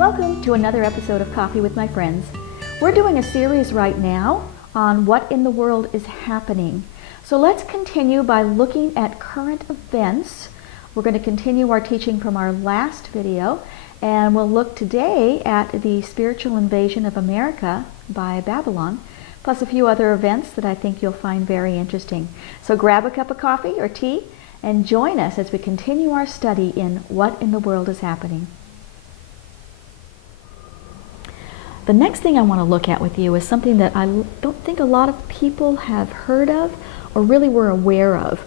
Welcome to another episode of Coffee with My Friends. We're doing a series right now on what in the world is happening. So let's continue by looking at current events. We're going to continue our teaching from our last video, and we'll look today at the spiritual invasion of America by Babylon, plus a few other events that I think you'll find very interesting. So grab a cup of coffee or tea and join us as we continue our study in what in the world is happening. The next thing I want to look at with you is something that I don't think a lot of people have heard of or really were aware of.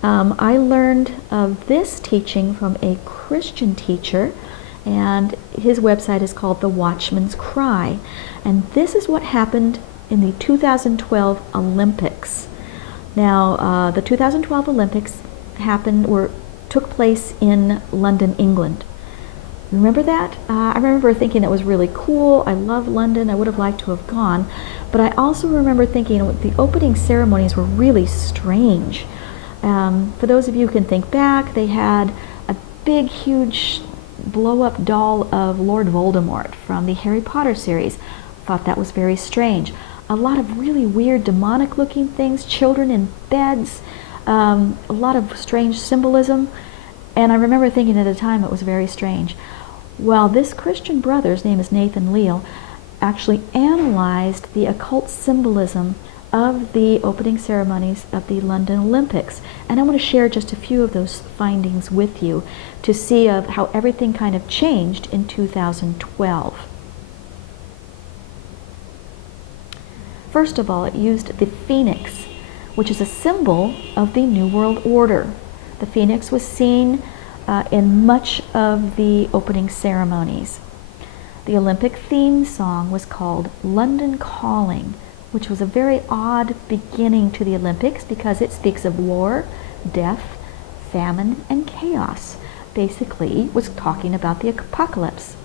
I learned of this teaching from a Christian teacher, and his website is called The Watchman's Cry. And this is what happened in the 2012 Olympics. Now, the 2012 Olympics took place in London, England. Remember that? I remember thinking that was really cool. I love London. I would have liked to have gone. But I also remember thinking the opening ceremonies were really strange. For those of you who can think back, they had a big, huge blow-up doll of Lord Voldemort from the Harry Potter series. Thought that was very strange. A lot of really weird demonic-looking things, children in beds, a lot of strange symbolism. And I remember thinking at the time it was very strange. Well, this Christian brother, his name is Nathan Leal, actually analyzed the occult symbolism of the opening ceremonies of the London Olympics. And I want to share just a few of those findings with you to see of how everything kind of changed in 2012. First of all, it used the phoenix, which is a symbol of the New World Order. The phoenix was seen in much of the opening ceremonies. The Olympic theme song was called London Calling, which was a very odd beginning to the Olympics because it speaks of war, death, famine, and chaos. Basically, was talking about the apocalypse.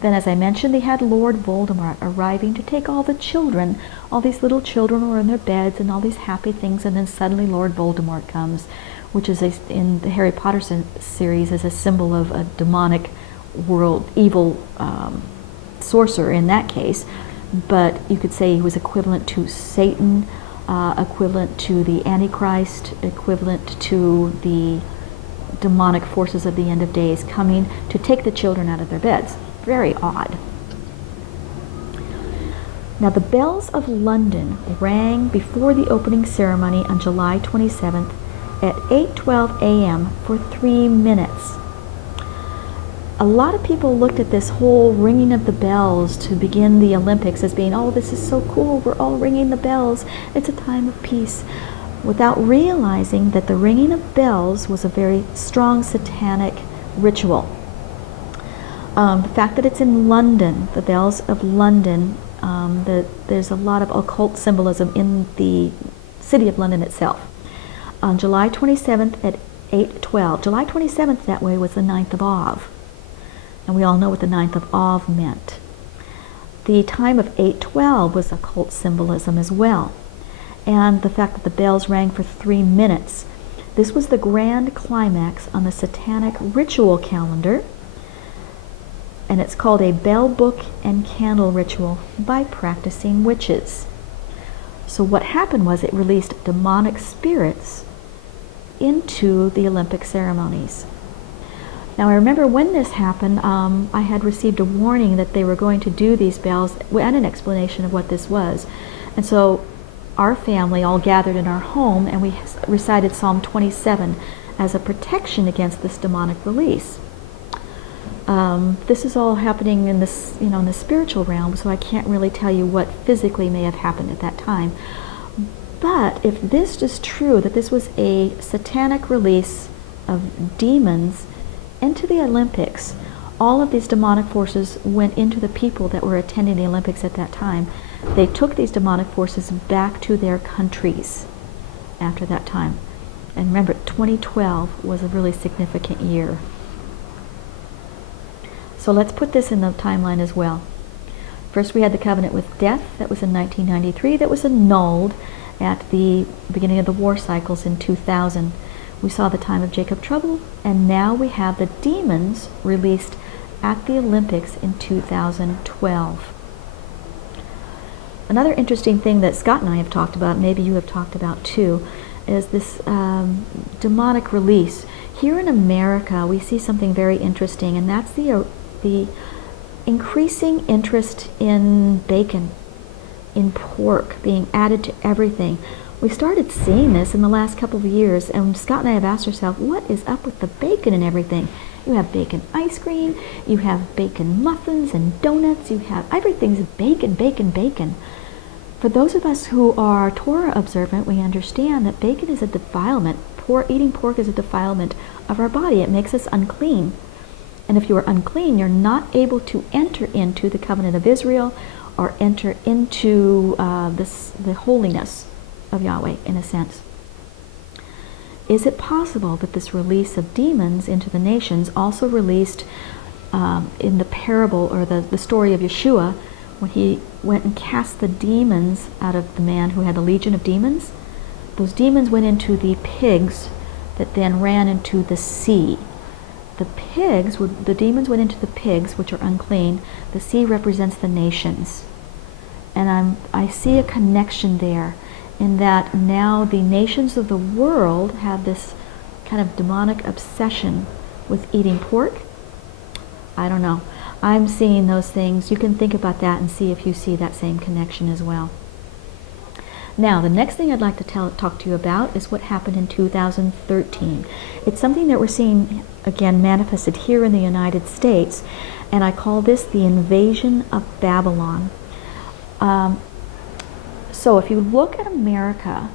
Then, as I mentioned, they had Lord Voldemort arriving to take all the children. All these little children were in their beds and all these happy things, and then suddenly Lord Voldemort comes, which is in the Harry Potter series is a symbol of a demonic world, evil sorcerer in that case. But you could say he was equivalent to Satan, equivalent to the Antichrist, equivalent to the demonic forces of the end of days coming to take the children out of their beds. Very odd. Now, the bells of London rang before the opening ceremony on July 27th at 8:12 a.m. for 3 minutes. A lot of people looked at this whole ringing of the bells to begin the Olympics as being, oh, this is so cool, we're all ringing the bells, it's a time of peace, without realizing that the ringing of bells was a very strong satanic ritual. The fact that it's in London, the bells of London, there's a lot of occult symbolism in the city of London itself. On July 27th at 8:12, July 27th that way was the 9th of Av. And we all know what the 9th of Av meant. The time of 8:12 was occult symbolism as well. And the fact that the bells rang for 3 minutes. This was the grand climax on the satanic ritual calendar. And it's called a bell, book, and candle ritual by practicing witches. So what happened was it released demonic spirits into the Olympic ceremonies. Now, I remember when this happened, I had received a warning that they were going to do these bells and an explanation of what this was. And so our family all gathered in our home and we recited Psalm 27 as a protection against this demonic release. This is all happening in this, in the spiritual realm, so I can't really tell you what physically may have happened at that time. But if this is true, that this was a satanic release of demons into the Olympics, all of these demonic forces went into the people that were attending the Olympics at that time. They took these demonic forces back to their countries after that time. And remember, 2012 was a really significant year. So let's put this in the timeline as well. First, we had the covenant with death that was in 1993 that was annulled at the beginning of the war cycles in 2000. We saw the time of Jacob trouble, and now we have the demons released at the Olympics in 2012. Another interesting thing that Scott and I have talked about, maybe you have talked about too, is this demonic release. Here in America, we see something very interesting, and that's the increasing interest in bacon, in pork, being added to everything. We started seeing this in the last couple of years, and Scott and I have asked ourselves, what is up with the bacon and everything? You have bacon ice cream, you have bacon muffins and donuts, you have everything's bacon, bacon, bacon. For those of us who are Torah observant, we understand that bacon is a defilement. Eating pork is a defilement of our body. It makes us unclean. And if you are unclean, you're not able to enter into the covenant of Israel or enter into the holiness of Yahweh, in a sense. Is it possible that this release of demons into the nations also released in the parable or the story of Yeshua, when he went and cast the demons out of the man who had a legion of demons? Those demons went into the pigs that then ran into the sea. The demons went into the pigs, which are unclean. The sea represents the nations. And I see a connection there, in that now the nations of the world have this kind of demonic obsession with eating pork. I don't know. I'm seeing those things. You can think about that and see if you see that same connection as well. Now, the next thing I'd like to talk to you about is what happened in 2013. It's something that we're seeing, again, manifested here in the United States, and I call this the invasion of Babylon. So if you look at America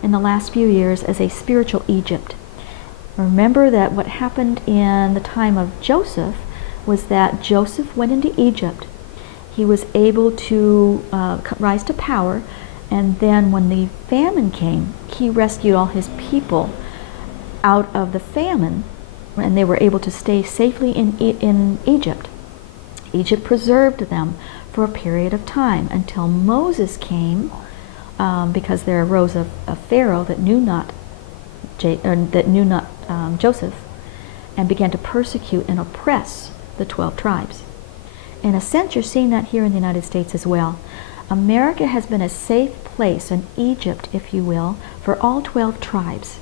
in the last few years as a spiritual Egypt, remember that what happened in the time of Joseph was that Joseph went into Egypt. He was able to rise to power, and then when the famine came, he rescued all his people out of the famine, and they were able to stay safely in Egypt. Egypt preserved them for a period of time until Moses came, because there arose a Pharaoh that knew not Joseph, and began to persecute and oppress the 12 tribes. In a sense, you're seeing that here in the United States as well. America has been a safe place, an Egypt, if you will, for all 12 tribes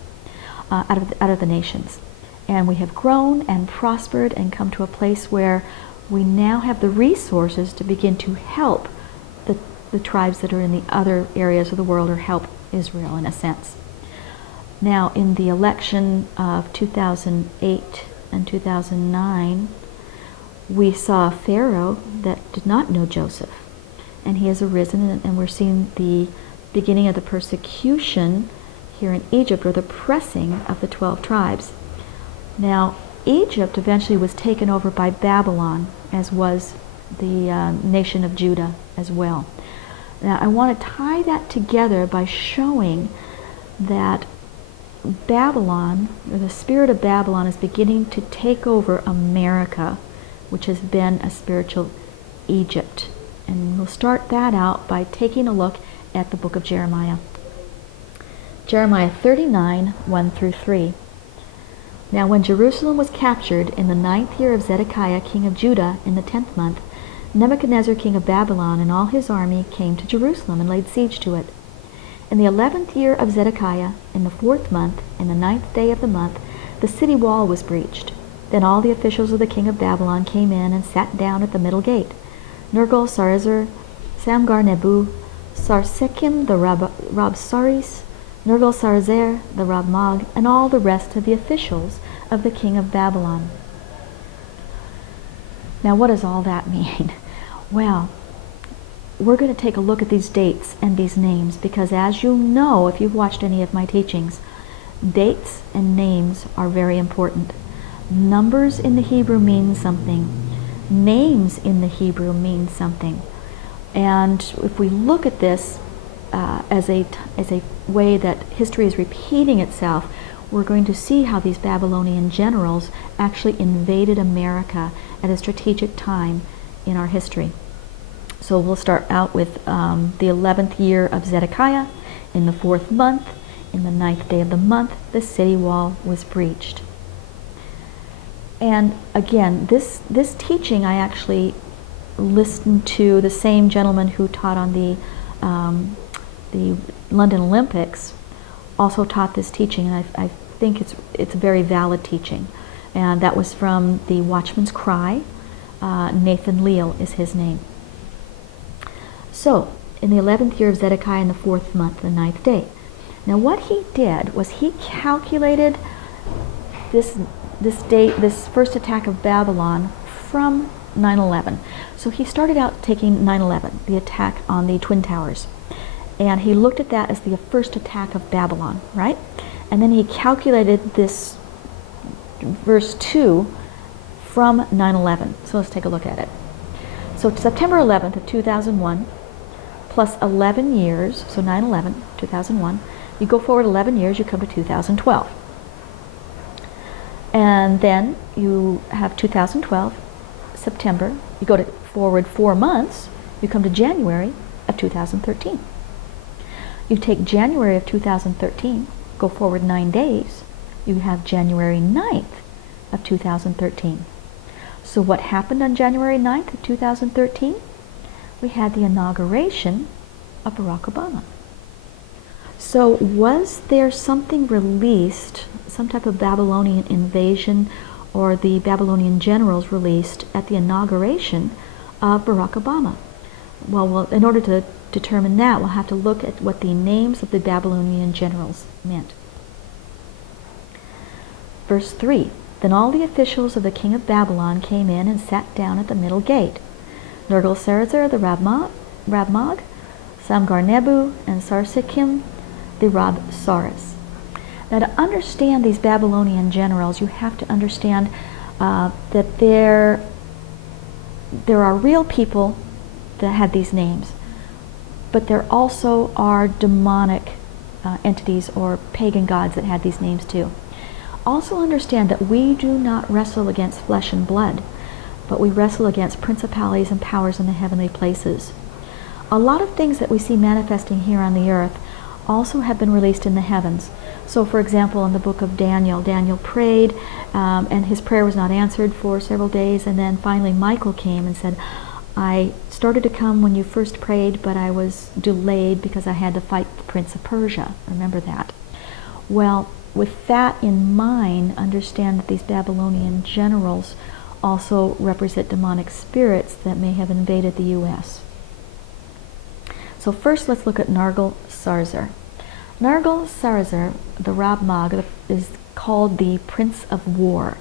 out of the nations. And we have grown and prospered and come to a place where we now have the resources to begin to help the tribes that are in the other areas of the world, or help Israel in a sense. Now, in the election of 2008 and 2009, we saw a Pharaoh that did not know Joseph, and he has arisen, and we're seeing the beginning of the persecution here in Egypt, or the pressing of the 12 tribes. Now, Egypt eventually was taken over by Babylon, as was the nation of Judah as well. Now, I want to tie that together by showing that Babylon, or the spirit of Babylon, is beginning to take over America, which has been a spiritual Egypt. And we'll start that out by taking a look at the book of Jeremiah. Jeremiah 39, 1 through 3. Now when Jerusalem was captured in the 9th year of Zedekiah, king of Judah, in the 10th month, Nebuchadnezzar, king of Babylon, and all his army came to Jerusalem and laid siege to it. In the 11th year of Zedekiah, in the 4th month, in the 9th day of the month, the city wall was breached. Then all the officials of the king of Babylon came in and sat down at the middle gate. Nergal-Sarezer, Samgar-Nebu, Sarsekim the Rabsaris, Nergal-Sarezer the Rabmag, and all the rest of the officials of the king of Babylon. Now, what does all that mean? Well, we're going to take a look at these dates and these names, because as you know, if you've watched any of my teachings, dates and names are very important. Numbers in the Hebrew mean something. Names in the Hebrew mean something. And if we look at this as a way that history is repeating itself, we're going to see how these Babylonian generals actually invaded America at a strategic time in our history. So we'll start out with the 11th year of Zedekiah. In the 4th month, in the 9th day of the month, the city wall was breached. And again, this teaching I actually listened to the same gentleman who taught on the London Olympics also taught this teaching, and I think it's a very valid teaching. And that was from the Watchman's Cry. Nathan Leal is his name. So, in the 11th year of Zedekiah, in the 4th month, the 9th day. Now, what he did was he calculated this date, this first attack of Babylon, from 9/11. So he started out taking 9/11, the attack on the Twin Towers, and he looked at that as the first attack of Babylon, right? And then he calculated this verse 2 from 9/11. So let's take a look at it. So September 11th of 2001 plus 11 years, so 9/11, 2001, you go forward 11 years, you come to 2012. And then you have 2012, September, you go forward 4 months, you come to January of 2013. You take January of 2013, go forward 9 days, you have January 9th of 2013. So what happened on January 9th of 2013? We had the inauguration of Barack Obama. So was there something released, some type of Babylonian invasion, or the Babylonian generals released at the inauguration of Barack Obama? Well, in order to determine that, we'll have to look at what the names of the Babylonian generals meant. Verse 3, then all the officials of the king of Babylon came in and sat down at the middle gate. Nergal-Sarezer the Rabmag, Samgar-Nebu, and Sarsekim the Rabsaris. Now, to understand these Babylonian generals, you have to understand that there are real people that had these names, but there also are demonic entities or pagan gods that had these names too. Also understand that we do not wrestle against flesh and blood, but we wrestle against principalities and powers in the heavenly places. A lot of things that we see manifesting here on the earth also have been released in the heavens. So, for example, in the book of Daniel, Daniel prayed, and his prayer was not answered for several days, and then finally Michael came and said, I started to come when you first prayed, but I was delayed because I had to fight the Prince of Persia. Remember that. Well, with that in mind, understand that these Babylonian generals also represent demonic spirits that may have invaded the U.S. So first, let's look at Nergal-Sarezer. Nergal-Sarezer, the Rabmag, is called the Prince of War.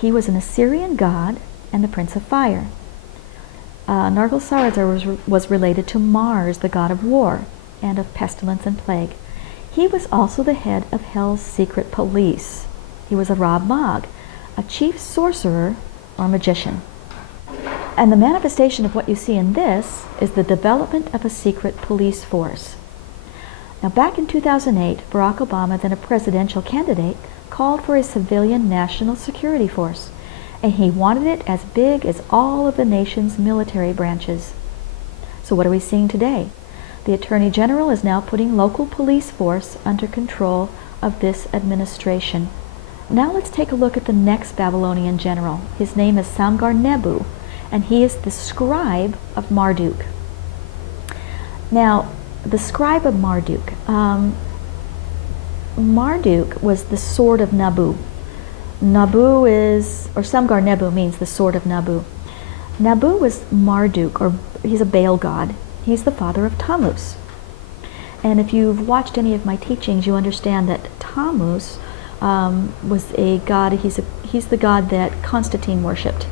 He was an Assyrian god and the Prince of Fire. Nergal-Sarezer was related to Mars, the god of war and of pestilence and plague. He was also the head of Hell's secret police. He was a Rabmag, a chief sorcerer or magician. And the manifestation of what you see in this is the development of a secret police force. Now, back in 2008, Barack Obama, then a presidential candidate, called for a civilian national security force, and he wanted it as big as all of the nation's military branches. So what are we seeing today? The Attorney General is now putting local police force under control of this administration. Now let's take a look at the next Babylonian general. His name is Samgar-Nebu, and he is the scribe of Marduk. Now, the scribe of Marduk. Marduk was the sword of Nabu. Nabu is, or Samgar-Nebu means the sword of Nabu. Nabu was Marduk, or he's a Baal god. He's the father of Tammuz. And if you've watched any of my teachings, you understand that Tammuz was a god. He's the god that Constantine worshipped.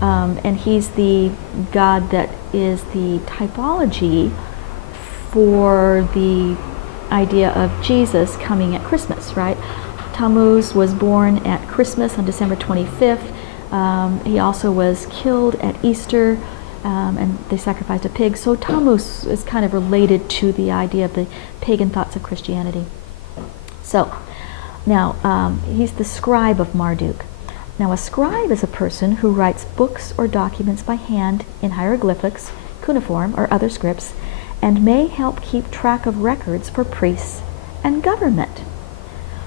And he's the god that is the typology for the idea of Jesus coming at Christmas, right? Tammuz was born at Christmas on December 25th. He also was killed at Easter, and they sacrificed a pig. So Tammuz is kind of related to the idea of the pagan thoughts of Christianity. So now he's the scribe of Marduk. Now, a scribe is a person who writes books or documents by hand in hieroglyphics, cuneiform, or other scripts, and may help keep track of records for priests and government.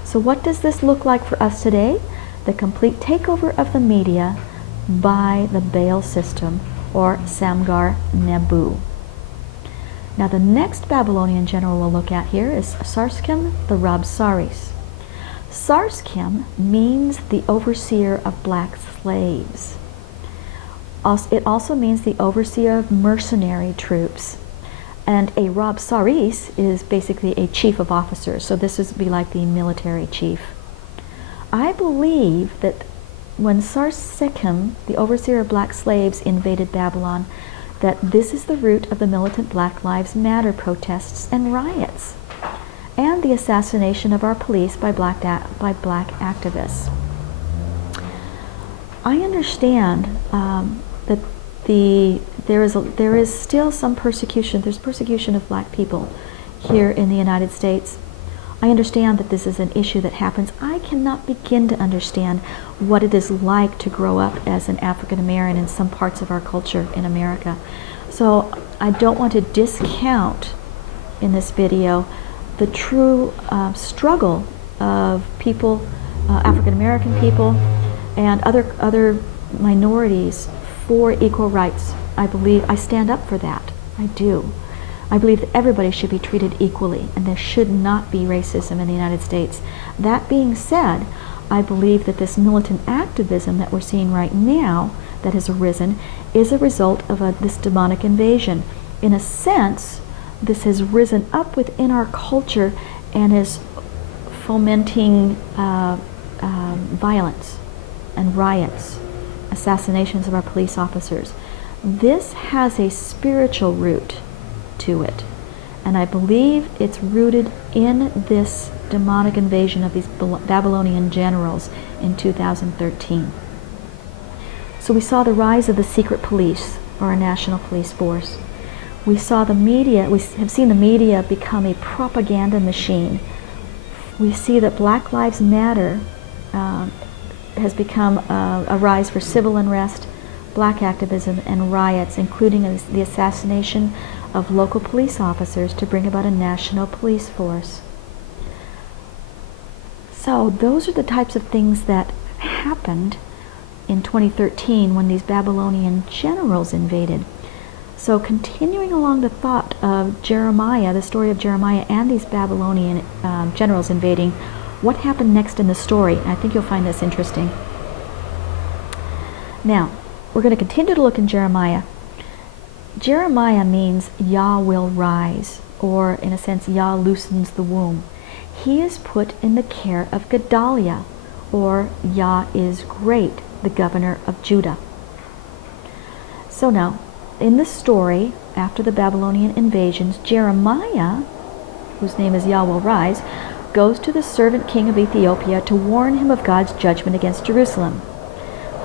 So what does this look like for us today? the complete takeover of the media by the Baal system, or Samgar Nebu. Now the next Babylonian general we'll look at here is Sarskim the Rabsaris. Sarskim means the overseer of black slaves. It also means the overseer of mercenary troops. And a Rabsaris is basically a chief of officers, so this would be like the military chief. I believe that when Sarskim, the overseer of black slaves, invaded Babylon, that this is the root of the militant Black Lives Matter protests and riots, and the assassination of our police by black activists. I understand that there is still some persecution. There's persecution of black people here in the United States. I understand that this is an issue that happens. I cannot begin to understand what it is like to grow up as an African American in some parts of our culture in America. So I don't want to discount in this video the true struggle of people, African American people, and other minorities for equal rights. I stand up for that. I do. I believe that everybody should be treated equally, and there should not be racism in the United States. That being said, I believe that this militant activism that we're seeing right now that has arisen is a result of this demonic invasion. In a sense, this has risen up within our culture and is fomenting violence and riots, assassinations of our police officers. This has a spiritual root to it, and I believe it's rooted in this demonic invasion of these Babylonian generals in 2013. So we saw the rise of the secret police, or a national police force. We saw the media, we have seen the media become a propaganda machine. We see that Black Lives Matter has become a rise for civil unrest, black activism, and riots, including the assassination of local police officers to bring about a national police force. So those are the types of things that happened in 2013 when these Babylonian generals invaded. So continuing along the thought of Jeremiah, the story of Jeremiah and these Babylonian generals invading, what happened next in the story? I think you'll find this interesting. Now, we're going to continue to look in Jeremiah. Jeremiah means Yah will rise, or in a sense, Yah loosens the womb. He is put in the care of Gedaliah, or Yah is great, the governor of Judah. So now, in the story, after the Babylonian invasions, Jeremiah, whose name is Yah will rise, goes to the servant king of Ethiopia to warn him of God's judgment against Jerusalem.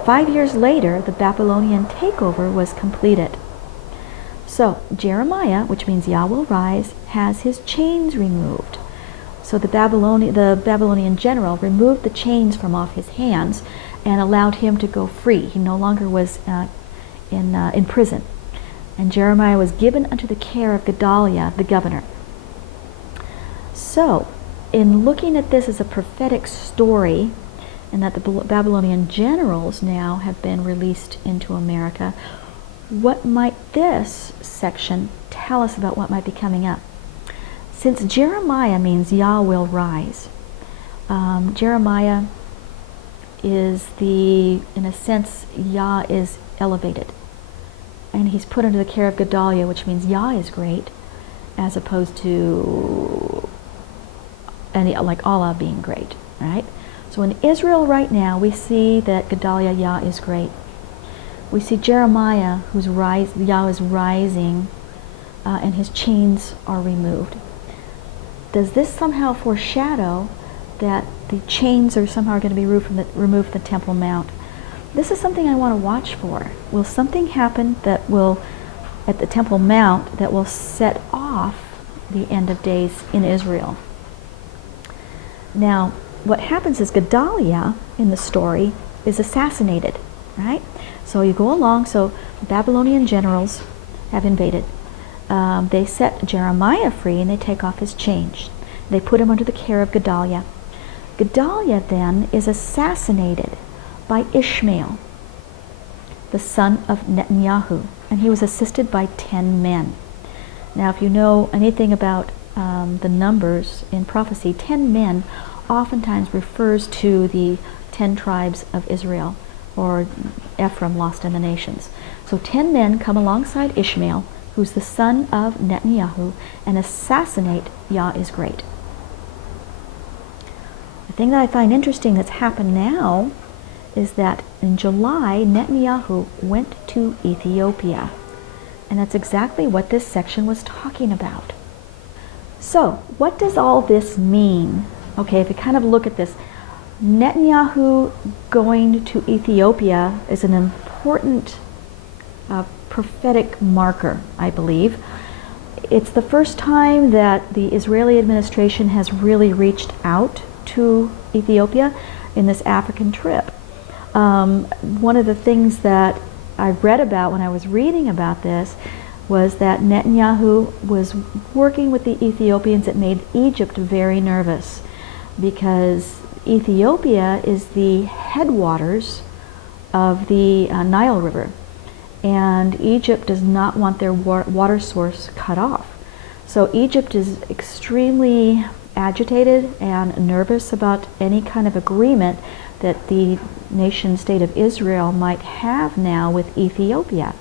5 years later, the Babylonian takeover was completed. So Jeremiah, which means Yah will rise, has his chains removed. So the Babylonian general removed the chains from off his hands and allowed him to go free. He no longer was in prison. And Jeremiah was given unto the care of Gedaliah, the governor. So, in looking at this as a prophetic story, and that the Babylonian generals now have been released into America, what might this section tell us about what might be coming up? Since Jeremiah means Yah will rise, Jeremiah is in a sense, Yah is elevated. And he's put under the care of Gedaliah, which means Yah is great, as opposed to like Allah being great, right? So in Israel right now, we see that Gedaliah, Yah is great. We see Jeremiah, Yah is rising, and his chains are removed. Does this somehow foreshadow that the chains are somehow going to be removed from the Temple Mount? This is something I want to watch for. Will something happen at the Temple Mount that will set off the end of days in Israel? Now, what happens is Gedaliah in the story is assassinated, right? So you go along, so the Babylonian generals have invaded. They set Jeremiah free and they take off his chains. They put him under the care of Gedaliah. Gedaliah then is assassinated by Ishmael, the son of Netanyahu, and he was assisted by 10 men. Now, if you know anything about the numbers in prophecy, 10 men oftentimes refers to the 10 tribes of Israel, or Ephraim lost in the nations. So 10 men come alongside Ishmael, who's the son of Netanyahu, and assassinate Yah is great. The thing that I find interesting that's happened now is that in July, Netanyahu went to Ethiopia. And that's exactly what this section was talking about. So, what does all this mean? Okay, if you kind of look at this, Netanyahu going to Ethiopia is an important prophetic marker, I believe. It's the first time that the Israeli administration has really reached out to Ethiopia in this African trip. One of the things that I read about when I was reading about this was that Netanyahu was working with the Ethiopians. It made Egypt very nervous because Ethiopia is the headwaters of the Nile River, and Egypt does not want their water source cut off. So Egypt is extremely agitated and nervous about any kind of agreement that the nation state of Israel might have now with Ethiopia.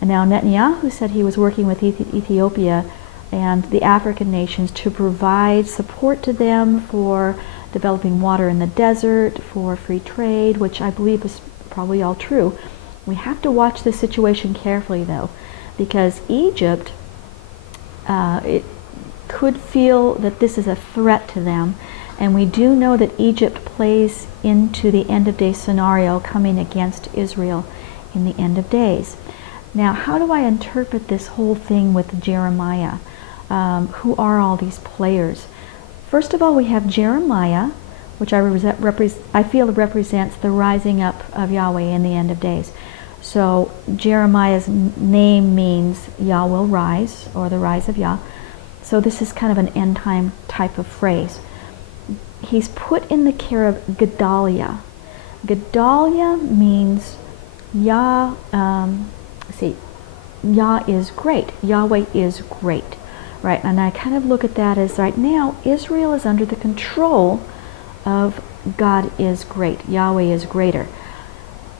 And now Netanyahu said he was working with Ethiopia and the African nations to provide support to them for developing water in the desert, for free trade, which I believe is probably all true. We have to watch this situation carefully, though, because Egypt it could feel that this is a threat to them. And we do know that Egypt plays into the end of days scenario coming against Israel in the end of days. Now, how do I interpret this whole thing with Jeremiah? Who are all these players? First of all, we have Jeremiah, which I feel represents the rising up of Yahweh in the end of days. So Jeremiah's name means Yah will rise, or the rise of Yah. So this is kind of an end time type of phrase. He's put in the care of Gedaliah. Gedaliah means Yah, Yah is great. Yahweh is great, right? And I kind of look at that as right now, Israel is under the control of God is great. Yahweh is greater.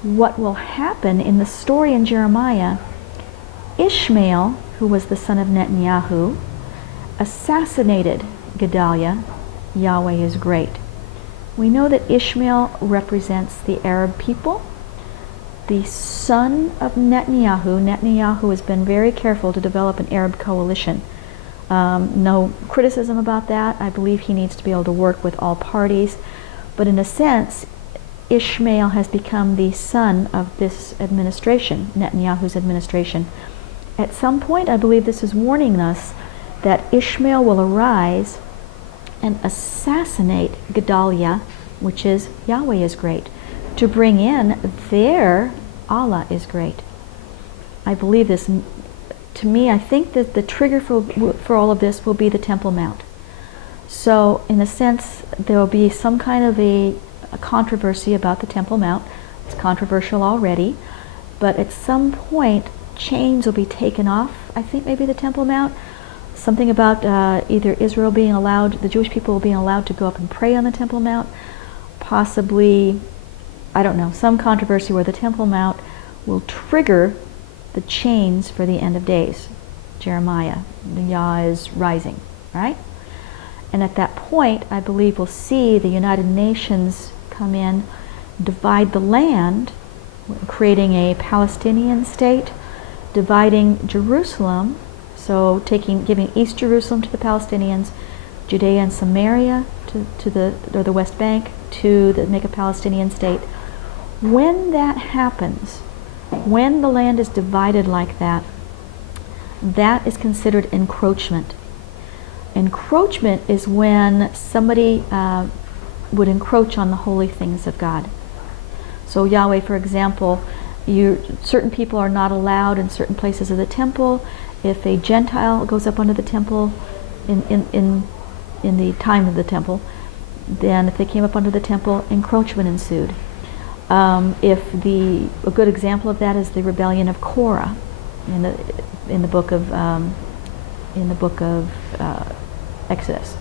What will happen in the story in Jeremiah, Ishmael, who was the son of Netanyahu, assassinated Gedaliah. Yahweh is great. We know that Ishmael represents the Arab people, the son of Netanyahu. Netanyahu has been very careful to develop an Arab coalition. No criticism about that. I believe he needs to be able to work with all parties. But in a sense, Ishmael has become the son of this administration, Netanyahu's administration. At some point, I believe this is warning us that Ishmael will arise and assassinate Gedaliah, which is Yahweh is great, to bring in their Allah is great. I believe this. To me, I think that the trigger for all of this will be the Temple Mount. So, in a sense, there will be some kind of a controversy about the Temple Mount. It's controversial already, but at some point, chains will be taken off, I think maybe the Temple Mount. Something about either Israel being allowed, the Jewish people being allowed to go up and pray on the Temple Mount, possibly, I don't know, some controversy where the Temple Mount will trigger the chains for the end of days. Jeremiah, the Yah is rising, right? And at that point, I believe we'll see the United Nations come in, divide the land, creating a Palestinian state, dividing Jerusalem, so giving East Jerusalem to the Palestinians, Judea and Samaria to the West Bank to make a Palestinian state. When that happens, when the land is divided like that, that is considered encroachment. Encroachment is when somebody would encroach on the holy things of God. So Yahweh, for example, certain people are not allowed in certain places of the temple. If a Gentile goes up under the temple in the time of the temple, Then if they came up onto the temple, encroachment ensued. A good example of that is the rebellion of Korah in the book of Exodus.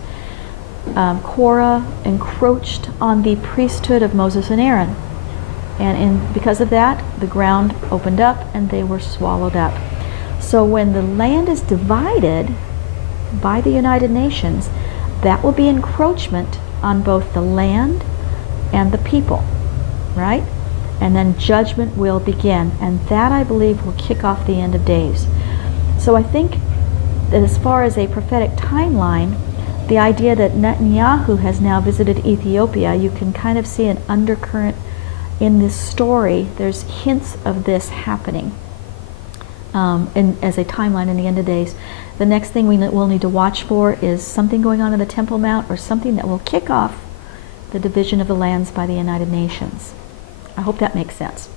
Korah encroached on the priesthood of Moses and Aaron, and because of that, the ground opened up and they were swallowed up. So when the land is divided by the United Nations, that will be encroachment on both the land and the people, right? And then judgment will begin, and that, I believe, will kick off the end of days. So I think that as far as a prophetic timeline, the idea that Netanyahu has now visited Ethiopia, you can kind of see an undercurrent in this story. There's hints of this happening as a timeline in the end of days. The next thing we'll need to watch for is something going on in the Temple Mount, or something that will kick off the division of the lands by the United Nations. I hope that makes sense.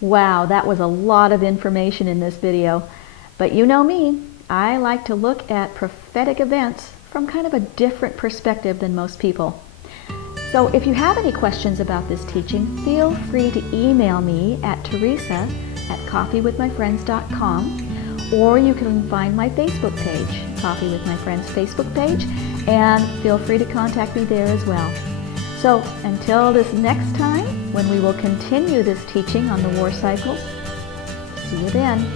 Wow, that was a lot of information in this video. But you know me, I like to look at prophetic events from kind of a different perspective than most people. So if you have any questions about this teaching, feel free to email me at teresa@coffeewithmyfriends.com, or you can find my Facebook page, Coffee with My Friends Facebook page, and feel free to contact me there as well. So until this next time, when we will continue this teaching on the war cycle, see you then.